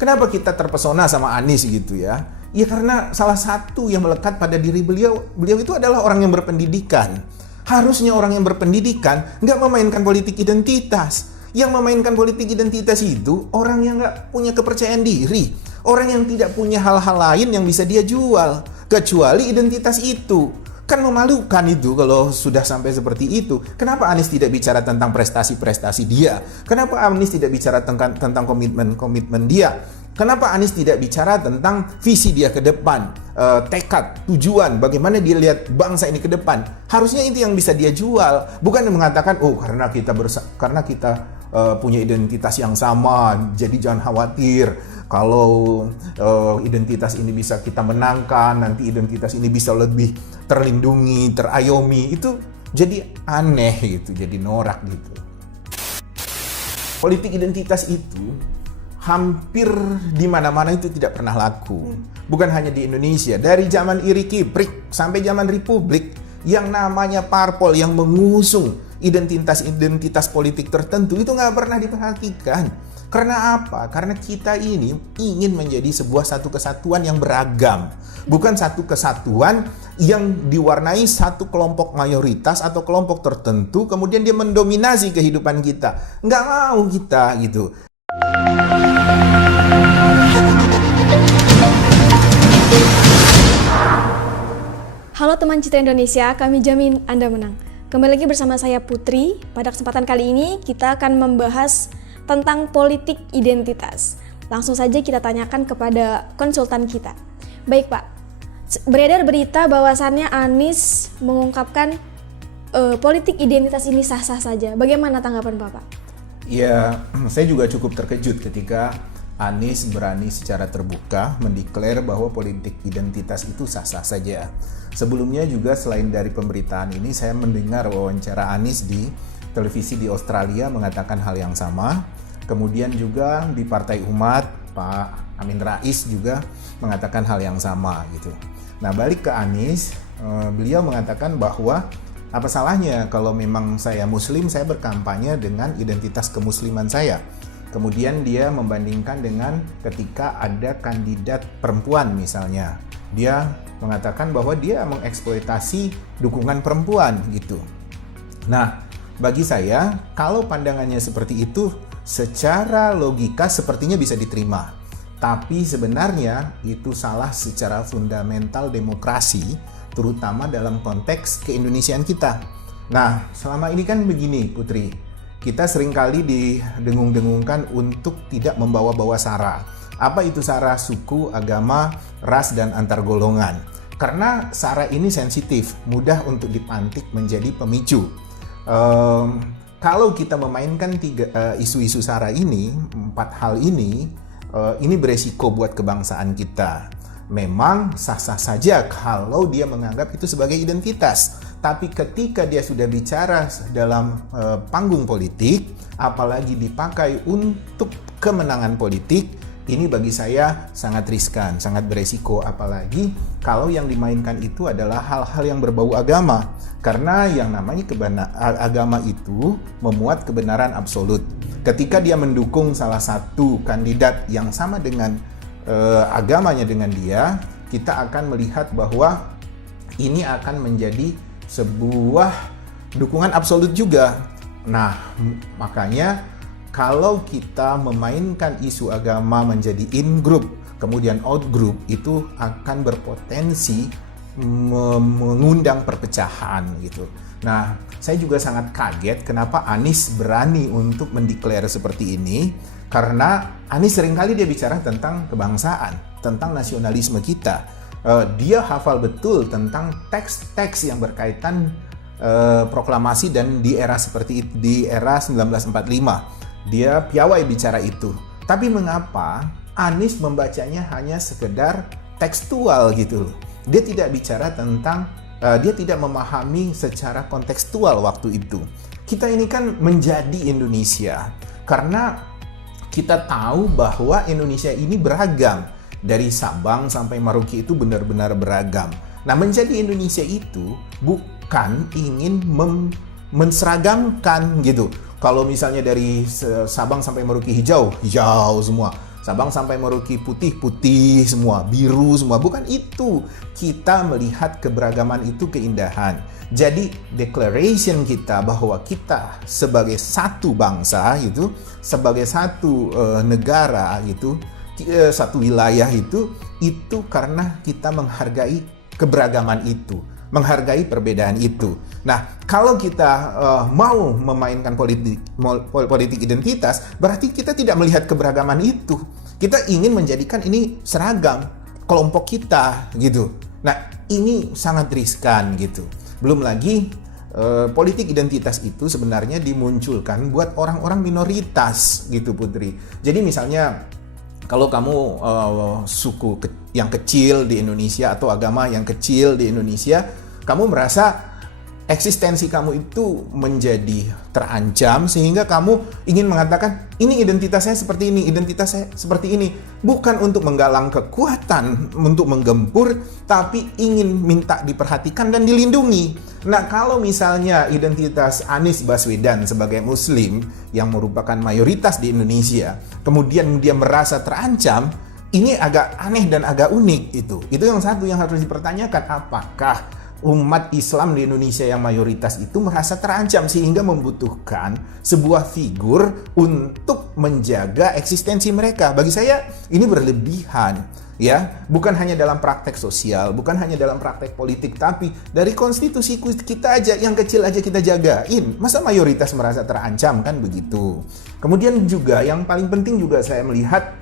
Kenapa kita terpesona sama Anies gitu ya? Ya karena salah satu yang melekat pada diri beliau itu adalah orang yang berpendidikan. Harusnya orang yang berpendidikan nggak memainkan politik identitas. Yang memainkan politik identitas itu orang yang nggak punya kepercayaan diri. Orang yang tidak punya hal-hal lain yang bisa dia jual. Kecuali identitas itu. Kan memalukan itu kalau sudah sampai seperti itu. Kenapa Anies tidak bicara tentang prestasi-prestasi dia? Kenapa Anies tidak bicara tentang komitmen-komitmen dia? Kenapa Anies tidak bicara tentang visi dia ke depan, tekad, tujuan, bagaimana dia lihat bangsa ini ke depan? Harusnya itu yang bisa dia jual, bukan mengatakan karena kita punya identitas yang sama, jadi jangan khawatir kalau identitas ini bisa kita menangkan, nanti identitas ini bisa lebih terlindungi, terayomi. Itu jadi aneh gitu, jadi norak gitu. Politik identitas itu hampir di mana-mana itu tidak pernah laku. Bukan hanya di Indonesia, dari zaman Iri Kiprik sampai zaman Republik, yang namanya parpol yang mengusung identitas politik tertentu itu nggak pernah diperhatikan. Karena apa? Karena kita ini ingin menjadi satu kesatuan yang beragam. Bukan satu kesatuan yang diwarnai satu kelompok mayoritas atau kelompok tertentu, kemudian dia mendominasi kehidupan kita. Nggak mau kita gitu. Halo teman Citra Indonesia, kami jamin Anda menang. Kembali lagi bersama saya Putri. Pada kesempatan kali ini kita akan membahas tentang politik identitas. Langsung saja kita tanyakan kepada konsultan kita. Baik Pak, beredar berita bahwasannya Anies mengungkapkan politik identitas ini sah-sah saja. Bagaimana tanggapan Bapak? Ya, saya juga cukup terkejut ketika Anies berani secara terbuka mendeklar bahwa politik identitas itu sah-sah saja. Sebelumnya juga selain dari pemberitaan ini, saya mendengar wawancara Anies di televisi di Australia mengatakan hal yang sama. Kemudian juga di Partai Umat, Pak Amin Rais juga mengatakan hal yang sama gitu. Nah, balik ke Anies, beliau mengatakan bahwa apa salahnya kalau memang saya Muslim, saya berkampanye dengan identitas kemusliman saya. Kemudian dia membandingkan dengan ketika ada kandidat perempuan misalnya. Dia mengatakan bahwa dia mengeksploitasi dukungan perempuan gitu. Nah, bagi saya kalau pandangannya seperti itu secara logika sepertinya bisa diterima. Tapi sebenarnya itu salah secara fundamental demokrasi, terutama dalam konteks keindonesiaan kita. Nah, selama ini kan begini Putri, kita seringkali didengung-dengungkan untuk tidak membawa-bawa sara. Apa itu sara? Suku, agama, ras, dan antar golongan. Karena sara ini sensitif, mudah untuk dipantik menjadi pemicu. Kalau kita memainkan isu-isu sara ini, 4 hal ini beresiko buat kebangsaan kita. Memang sah-sah saja kalau dia menganggap itu sebagai identitas. Tapi ketika dia sudah bicara dalam panggung politik, apalagi dipakai untuk kemenangan politik, ini bagi saya sangat riskan, sangat beresiko. Apalagi kalau yang dimainkan itu adalah hal-hal yang berbau agama. Karena yang namanya agama itu memuat kebenaran absolut. Ketika dia mendukung salah satu kandidat yang sama dengan agamanya dengan dia, kita akan melihat bahwa ini akan menjadi sebuah dukungan absolut juga. Nah, makanya kalau kita memainkan isu agama menjadi in group, kemudian out group, itu akan berpotensi mengundang perpecahan gitu. Nah, saya juga sangat kaget kenapa Anies berani untuk mendeklar seperti ini, karena Anies seringkali dia bicara tentang kebangsaan, tentang nasionalisme kita. Dia hafal betul tentang teks-teks yang berkaitan proklamasi dan di era seperti itu, di era 1945. Dia piawai bicara itu. Tapi mengapa Anies membacanya hanya sekedar tekstual gitu loh. Dia tidak bicara tentang, dia tidak memahami secara kontekstual waktu itu. Kita ini kan menjadi Indonesia karena kita tahu bahwa Indonesia ini beragam. Dari Sabang sampai Maroke itu benar-benar beragam. Nah, menjadi Indonesia itu bukan ingin menseragamkan gitu. Kalau misalnya dari Sabang sampai Maroke hijau semua. Sabang sampai Merauke putih semua, biru semua. Bukan itu. Kita melihat keberagaman itu keindahan. Jadi declaration kita bahwa kita sebagai satu bangsa itu, sebagai satu negara itu, satu wilayah itu karena kita menghargai keberagaman itu, menghargai perbedaan itu. Nah, kalau kita mau memainkan politik identitas, berarti kita tidak melihat keberagaman itu. Kita ingin menjadikan ini seragam kelompok kita gitu. Nah, ini sangat riskan gitu. Belum lagi politik identitas itu sebenarnya dimunculkan buat orang-orang minoritas gitu, Putri. Jadi misalnya kalau kamu suku yang kecil di Indonesia atau agama yang kecil di Indonesia, kamu merasa eksistensi kamu itu menjadi terancam sehingga kamu ingin mengatakan ini identitas saya seperti ini, identitas saya seperti ini. Bukan untuk menggalang kekuatan, untuk menggempur, tapi ingin minta diperhatikan dan dilindungi. Nah, kalau misalnya identitas Anies Baswedan sebagai Muslim yang merupakan mayoritas di Indonesia, kemudian dia merasa terancam, ini agak aneh dan agak unik itu. Itu yang satu yang harus dipertanyakan, apakah umat Islam di Indonesia yang mayoritas itu merasa terancam sehingga membutuhkan sebuah figur untuk menjaga eksistensi mereka. Bagi saya ini berlebihan, ya. Bukan hanya dalam praktek sosial, bukan hanya dalam praktek politik, tapi dari konstitusi kita aja yang kecil aja kita jagain. Masa mayoritas merasa terancam, kan begitu. Kemudian juga yang paling penting juga saya melihat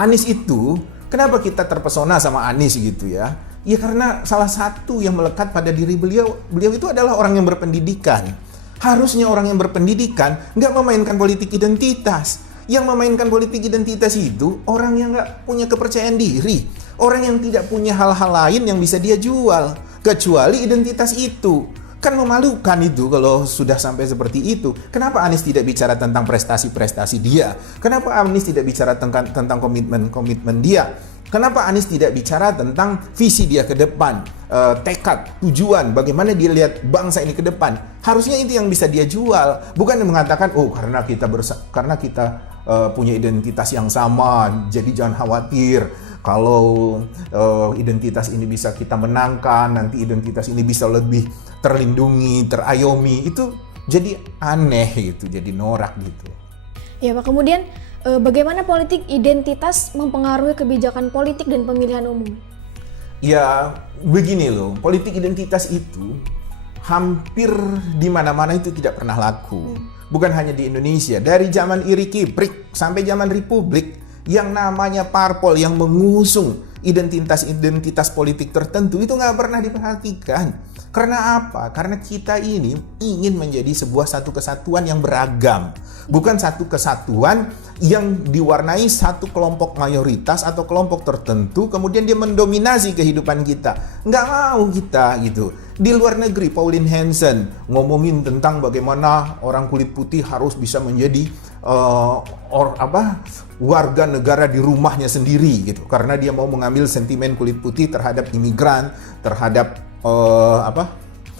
Anies itu, kenapa kita terpesona sama Anies gitu ya? Ya karena salah satu yang melekat pada diri beliau itu adalah orang yang berpendidikan. Harusnya orang yang berpendidikan nggak memainkan politik identitas. Yang memainkan politik identitas itu orang yang nggak punya kepercayaan diri. Orang yang tidak punya hal-hal lain yang bisa dia jual. Kecuali identitas itu. Kan memalukan itu kalau sudah sampai seperti itu. Kenapa Anies tidak bicara tentang prestasi-prestasi dia? Kenapa Anies tidak bicara tentang komitmen dia? Kenapa Anies tidak bicara tentang visi dia ke depan, tekad, tujuan, bagaimana dia lihat bangsa ini ke depan? Harusnya itu yang bisa dia jual, bukan mengatakan karena kita punya identitas yang sama, jadi jangan khawatir. Kalau identitas ini bisa kita menangkan, nanti identitas ini bisa lebih terlindungi, terayomi. Itu jadi aneh gitu, jadi norak gitu. Ya Pak, kemudian bagaimana politik identitas mempengaruhi kebijakan politik dan pemilihan umum? Ya begini loh, politik identitas itu hampir di mana-mana itu tidak pernah laku. Bukan hanya di Indonesia, dari zaman Iri Kiprik sampai zaman Republik, yang namanya parpol yang mengusung identitas politik tertentu itu nggak pernah diperhatikan. Karena apa? Karena kita ini ingin menjadi satu kesatuan yang beragam. Bukan satu kesatuan yang diwarnai satu kelompok mayoritas atau kelompok tertentu, kemudian dia mendominasi kehidupan kita. Nggak mau kita gitu. Di luar negeri, Pauline Hanson ngomongin tentang bagaimana orang kulit putih harus bisa menjadi warga negara di rumahnya sendiri gitu. Karena dia mau mengambil sentimen kulit putih terhadap imigran, terhadap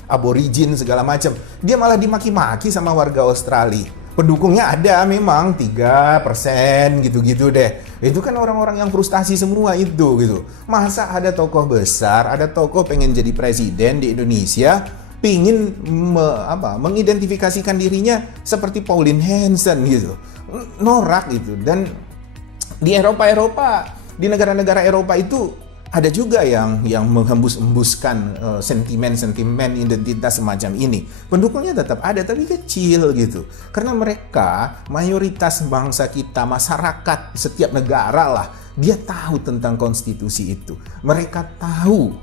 aborigin segala macam. Dia malah dimaki-maki sama warga Australia. Pendukungnya ada memang 3% gitu-gitu deh. Itu kan orang-orang yang frustasi semua itu gitu. Masa ada tokoh besar, ada tokoh pengen jadi presiden di Indonesia, pingin mengidentifikasikan dirinya seperti Pauline Hanson gitu. Norak gitu. Dan di Eropa, di negara-negara Eropa itu ada juga yang menghembus-hembuskan sentimen identitas semacam ini. Pendukungnya tetap ada, tapi kecil gitu. Karena mereka, mayoritas bangsa kita, masyarakat setiap negara lah, dia tahu tentang konstitusi itu. Mereka tahu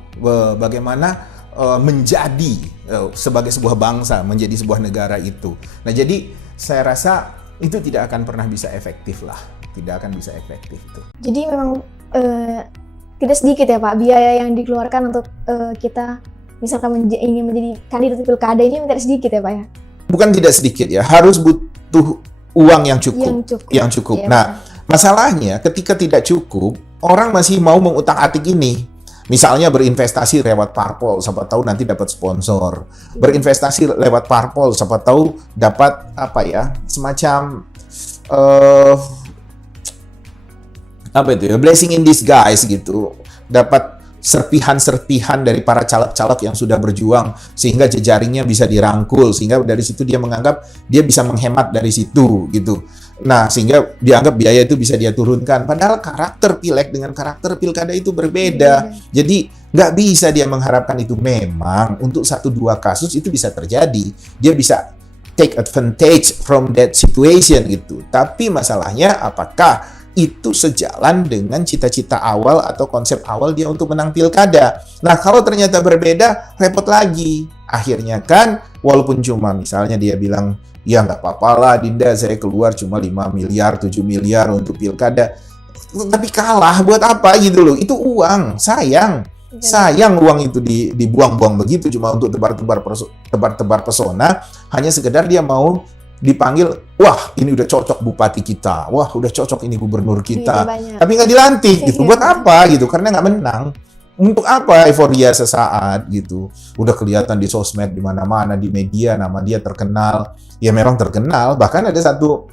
bagaimana menjadi sebagai sebuah bangsa, menjadi sebuah negara itu. Nah, jadi saya rasa itu tidak akan pernah bisa efektif lah. Tidak akan bisa efektif tuh. Jadi memang tidak sedikit ya Pak biaya yang dikeluarkan untuk kita misalkan ingin menjadi kandidat pilkada ini tidak sedikit ya Pak ya? Bukan tidak sedikit ya, harus butuh uang yang cukup. Yang cukup. Ya, nah, masalahnya ketika tidak cukup, orang masih mau mengutak-atik ini. Misalnya berinvestasi lewat parpol, siapa tahu nanti dapat sponsor. Berinvestasi lewat parpol, siapa tahu dapat semacam apa itu ya, blessing in disguise gitu, dapat serpihan-serpihan dari para caleg-caleg yang sudah berjuang sehingga jejaringnya bisa dirangkul, sehingga dari situ dia menganggap dia bisa menghemat dari situ gitu. Nah, sehingga dianggap biaya itu bisa dia turunkan. Padahal karakter pileg dengan karakter pilkada itu berbeda. Jadi nggak bisa dia mengharapkan itu. Memang untuk 1-2 kasus itu bisa terjadi. Dia bisa take advantage from that situation gitu. Tapi masalahnya apakah itu sejalan dengan cita-cita awal atau konsep awal dia untuk menang pilkada. Nah, kalau ternyata berbeda, repot lagi. Akhirnya kan, walaupun cuma misalnya dia bilang, ya nggak apa-apa lah Dinda, saya keluar cuma 5 miliar, 7 miliar untuk pilkada. Tapi kalah, buat apa gitu loh. Itu uang, sayang. Sayang uang itu dibuang-buang begitu cuma untuk tebar-tebar pesona, hanya sekedar dia mau dipanggil, wah ini udah cocok bupati kita, wah udah cocok ini gubernur kita, tapi nggak dilantik gitu. Buat apa gitu? Karena nggak menang. Untuk apa euforia sesaat gitu? Udah kelihatan di sosmed di mana-mana, di media nama dia terkenal. Ya memang terkenal. Bahkan ada satu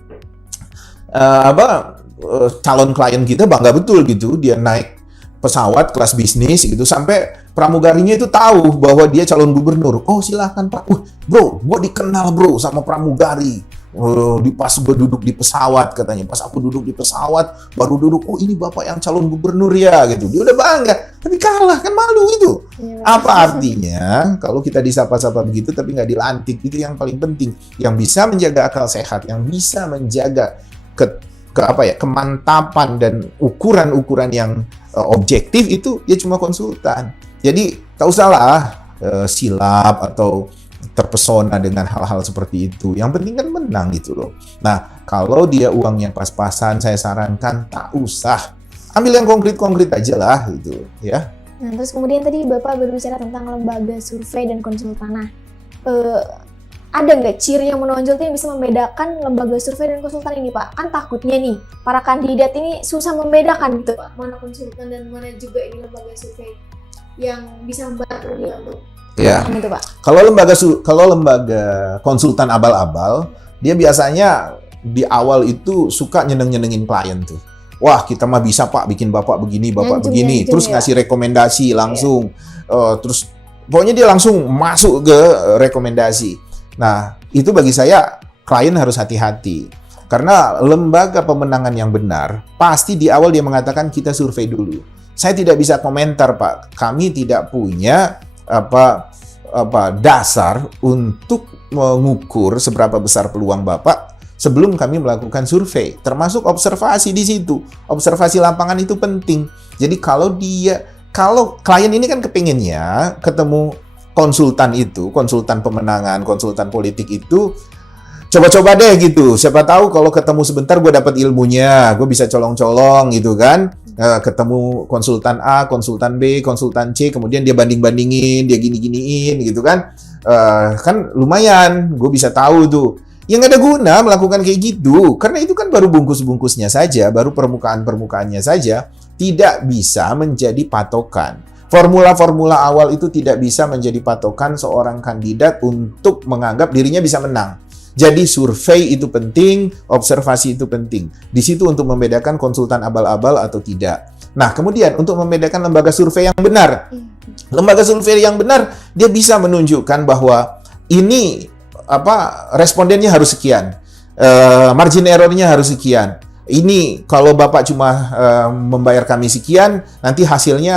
calon klien kita bangga betul gitu, dia naik pesawat kelas bisnis gitu sampai pramugarinya itu tahu bahwa dia calon gubernur. Oh silahkan Pak. Bro, gue dikenal bro sama pramugari. Pas gue duduk di pesawat katanya. Pas aku duduk di pesawat baru duduk. Oh ini bapak yang calon gubernur ya gitu. Dia udah bangga. Tapi kalah kan malu itu. Apa artinya kalau kita disapa-sapa begitu tapi nggak dilantik, itu yang paling penting. Yang bisa menjaga akal sehat, yang bisa menjaga kemantapan dan ukuran-ukuran yang objektif itu ya cuma konsultan. Jadi tak usahlah silap atau terpesona dengan hal-hal seperti itu. Yang penting kan menang gitu loh. Nah, kalau dia uangnya pas-pasan, saya sarankan tak usah. Ambil yang konkret-konkret aja lah gitu ya. Nah, terus kemudian tadi Bapak berbicara tentang lembaga survei dan konsultan. Nah, ada nggak ciri yang menonjol yang bisa membedakan lembaga survei dan konsultan ini, Pak? Kan takutnya nih, para kandidat ini susah membedakan gitu, Pak. Mana konsultan dan mana juga ini lembaga survei yang bisa membantu dia untuk gitu, Pak. Kalau lembaga konsultan abal-abal, dia biasanya di awal itu suka nyeneng-nyenengin klien tuh. Wah, kita mah bisa Pak bikin Bapak begini, Bapak begini. Terus ngasih rekomendasi langsung. Terus pokoknya dia langsung masuk ke rekomendasi. Nah, itu bagi saya klien harus hati-hati. Karena lembaga pemenangan yang benar, pasti di awal dia mengatakan kita survei dulu. Saya tidak bisa komentar, Pak. Kami tidak punya dasar untuk mengukur seberapa besar peluang Bapak sebelum kami melakukan survei. Termasuk observasi di situ. Observasi lapangan itu penting. Jadi kalau klien ini kan kepinginnya ketemu konsultan pemenangan, konsultan politik itu, coba-coba deh gitu. Siapa tahu kalau ketemu sebentar gue dapat ilmunya, gue bisa colong-colong gitu kan. Ketemu konsultan A, konsultan B, konsultan C, kemudian dia banding-bandingin, dia gini-giniin gitu kan. Kan lumayan, gue bisa tahu tuh. Yang ada guna melakukan kayak gitu, karena itu kan baru bungkus-bungkusnya saja, baru permukaan-permukaannya saja, tidak bisa menjadi patokan. Formula-formula awal itu tidak bisa menjadi patokan seorang kandidat untuk menganggap dirinya bisa menang. Jadi survei itu penting, observasi itu penting. Di situ untuk membedakan konsultan abal-abal atau tidak. Nah, kemudian untuk membedakan lembaga survei yang benar. Lembaga survei yang benar, dia bisa menunjukkan bahwa ini respondennya harus sekian. Margin error-nya harus sekian. Ini kalau Bapak cuma membayar kami sekian, nanti hasilnya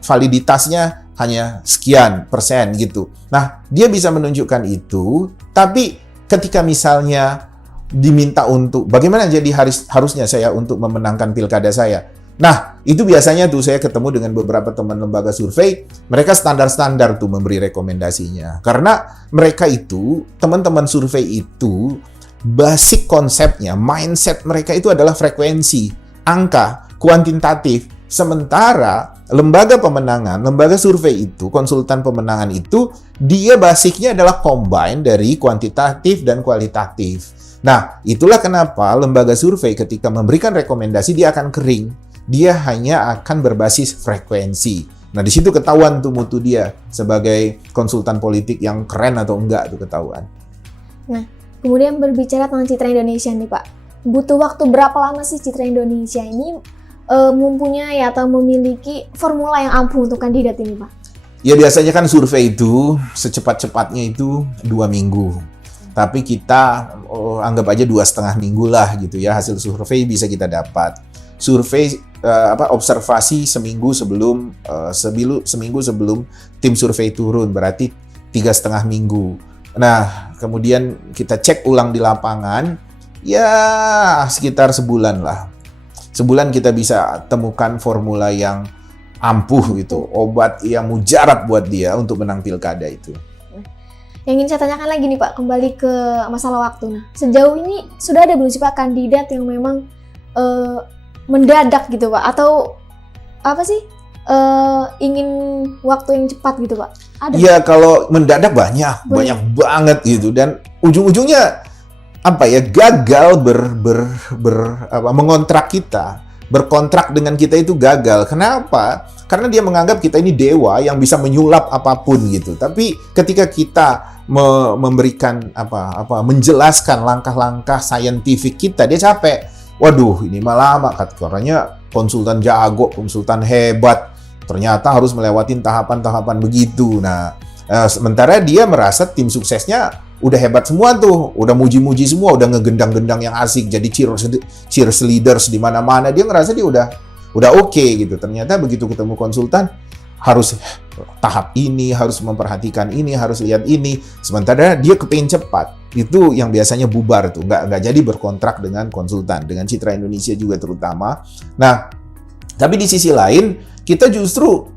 validitasnya hanya sekian persen gitu. Nah, dia bisa menunjukkan itu, tapi ketika misalnya diminta untuk bagaimana jadi harusnya saya untuk memenangkan pilkada saya. Nah, itu biasanya tuh saya ketemu dengan beberapa teman lembaga survei, mereka standar-standar tuh memberi rekomendasinya. Karena mereka itu, teman-teman survei itu, basic konsepnya, mindset mereka itu adalah frekuensi, angka, kuantitatif. Sementara lembaga pemenangan, lembaga survei itu, konsultan pemenangan itu, dia basicnya adalah combine dari kuantitatif dan kualitatif. Nah, itulah kenapa lembaga survei ketika memberikan rekomendasi dia akan kering. Dia hanya akan berbasis frekuensi. Nah, di situ ketahuan tuh mutu dia sebagai konsultan politik yang keren atau enggak tuh ketahuan. Nah, kemudian berbicara tentang Citra Indonesia nih Pak, butuh waktu berapa lama sih Citra Indonesia ini mempunyai atau memiliki formula yang ampuh untuk kandidat ini, Pak? Ya biasanya kan survei itu secepat-cepatnya itu 2 minggu. Tapi kita anggap aja 2,5 minggu lah gitu ya, hasil survei bisa kita dapat. Survei observasi seminggu sebelum tim survei turun, berarti 3,5 minggu. Nah, kemudian kita cek ulang di lapangan, ya sekitar sebulan lah. Sebulan kita bisa temukan formula yang ampuh gitu, obat yang mujarab buat dia untuk menang pilkada itu. Yang ingin saya tanyakan lagi nih Pak, kembali ke masalah waktu. Nah, sejauh ini sudah ada belum sih Pak kandidat yang memang mendadak gitu Pak? Atau apa sih, ingin waktu yang cepat gitu Pak? Ada? Iya, kalau mendadak banyak banget gitu. Dan ujung-ujungnya gagal mengontrak kita. Berkontrak dengan kita itu gagal. Kenapa? Karena dia menganggap kita ini dewa yang bisa menyulap apapun gitu. Tapi ketika kita memberikan menjelaskan langkah-langkah saintifik kita, dia capek. Waduh, ini mah lama katanya, konsultan jago, konsultan hebat. Ternyata harus melewatin tahapan-tahapan begitu. Nah, sementara dia merasa tim suksesnya udah hebat semua tuh, udah muji-muji semua, udah ngegendang-gendang yang asik, jadi cheerleaders di mana-mana. Dia ngerasa dia udah oke gitu. Ternyata begitu ketemu konsultan, harus tahap ini, harus memperhatikan ini, harus lihat ini. Sementara dia kepingin cepat. Itu yang biasanya bubar tuh, nggak jadi berkontrak dengan konsultan, dengan Citra Indonesia juga terutama. Nah, tapi di sisi lain kita justru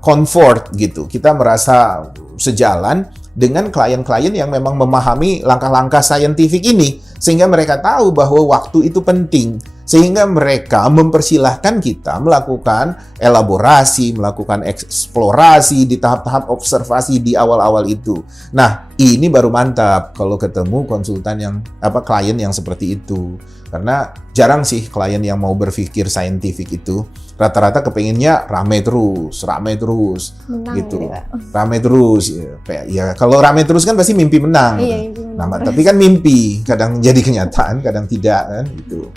comfort gitu. Kita merasa sejalan dengan klien-klien yang memang memahami langkah-langkah saintifik ini, sehingga mereka tahu bahwa waktu itu penting, sehingga mereka mempersilahkan kita melakukan elaborasi, melakukan eksplorasi di tahap-tahap observasi di awal-awal itu. Nah, ini baru mantap kalau ketemu konsultan yang klien yang seperti itu. Karena jarang sih klien yang mau berpikir saintifik itu. Rata-rata kepenginnya rame terus menang, gitu. Ya, Rame terus ya. Kalau rame terus kan pasti mimpi menang. Iya, gitu. mimpi menang. Nah, tapi kan mimpi kadang jadi kenyataan, kadang tidak kan gitu.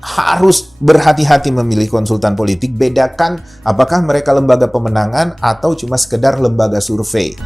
Harus berhati-hati memilih konsultan politik, bedakan apakah mereka lembaga pemenangan atau cuma sekedar lembaga survei.